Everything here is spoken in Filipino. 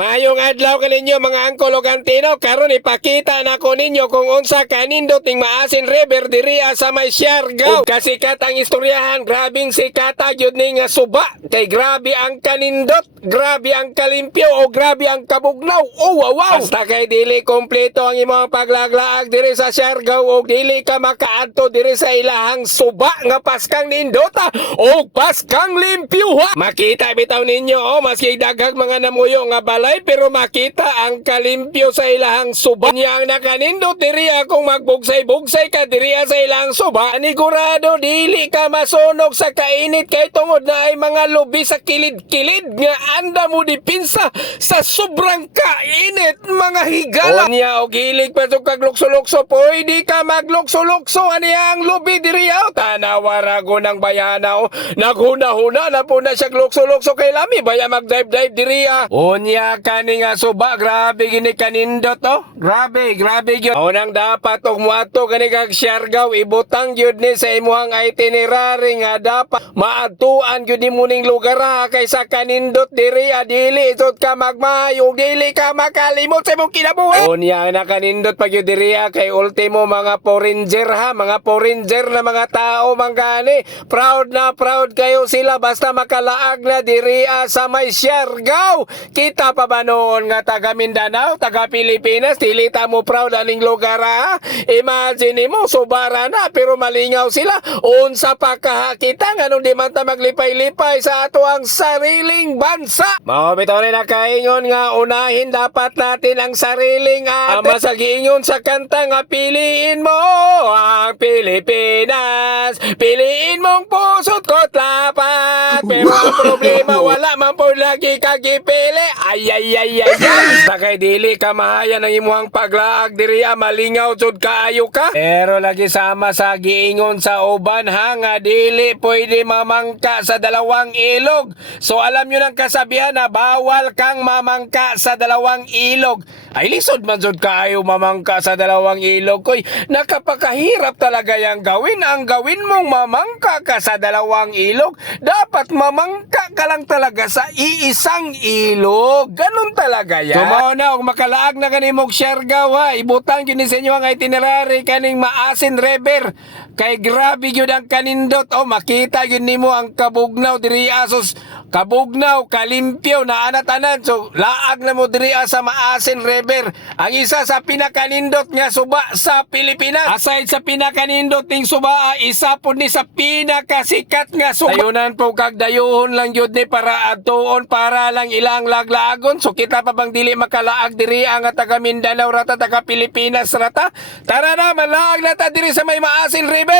Mayong adlaw kaninyo mga angkol ug antino, karon ipakita nako ninyo kung unsa kanindot ning Maasin River diri sa may Siargao. Kasikat ang istoryahan, grabing sikata gyud ning suba. Kay grabe ang kanindot, grabe ang kalimpyo o grabe ang kabugnaw. Oh wow! Basta kay dili kompleto ang imong paglaglaag diri sa Siargao o dili ka makaadto diri sa ilahang suba nga paskang nindota o paskang limpyo ha. Makita bitaw ninyo maski daghang mga namuyo nga balay pero makita ang kalimpyo sa ilahang suba. Niya ang nakanindot diri kung magbugsay-bugsay ka diri sa ilahang suba, anigurado dili ka masunog sa kainit kay tungod na ay mga lubi sa kilid-kilid nga anda mo dipinsa sa sobrang kainit mga higala. Niya og hilig pa kag lukso-lukso, pwede ka maglukso-lukso aniya ang lubi diri tanawarago ng bayana naghuna-huna na po na siya lukso-lukso kay lami baya mag-dive-dive diri Unya kani nga suba, grabe gini kanindot grabe gyud. Unang dapat og muadto kani kag Siargao, ibutang gyud ni sa imuhang itinerary nga dapat maadtuan gyud nimo ning lugar kaysa kanindot diri dili isod ka magmayo, dili ka makalimot sa imong kinabuhi. Unya na kanindot pa gyud diri kay ultimo mga foreigner mga foreigner na mga tao mangani. Proud na proud kayo sila basta makalaag na diri sa may Siargao. Kita pa ba noon nga taga Mindanao, taga Pilipinas, dili ta mo proud aning lugar Imagine mo, subara na pero malingaw sila. Unsa pa kita nga nung di man ta maglipay-lipay sa ato ang sariling bansa. Mao bitaw ni nakaingon nga unahin dapat natin ang sariling masagiingon sa kanta nga piliin mo ang Pilipinas, piliin mong puso't kot lapat. Pero ang problema wala man po lagi kagipili. Ay sakay dili ka mahaya ng imuhang paglaag diri malingaw jud kaayo ka. Pero lagi sama sa giingon sa uban nga dili pwede mamangka sa dalawang ilog. So alam nyo ng kasabihan na bawal kang mamangka sa dalawang ilog. Ay lisod man jud kaayo mamangka sa dalawang ilog koy. Nakapakahirap talaga yang gawin. Ang gawin mong mamangka ka sa dalawang ilog, dapat mamangka ka lang talaga sa iisang ilog. Ganun talaga yan. Tumaw na og makalaag na kanimog Siargao ibutang yun sa inyo ang itinerary kaning Maasin River. Kay grabe yun ang kanindot. Makita yun nimo ang kabugnaw diri asos. Kabugnaw, kalimpyo na anatanan. So laag na mo diri sa Maasin River. Ang isa sa pinakanindot nga suba sa Pilipinas. Aside sa pinakanindot ning suba, isa po ni sa pinakasikat nga suba. Ayunan po kag dayuhon lang yun ni para atuon para lang ilang laglagon. So kita pa bang dili makalaag diri ang taga Mindanao rata, taga Pilipinas rata. Tara na, malaag na ta diri sa may Maasin River.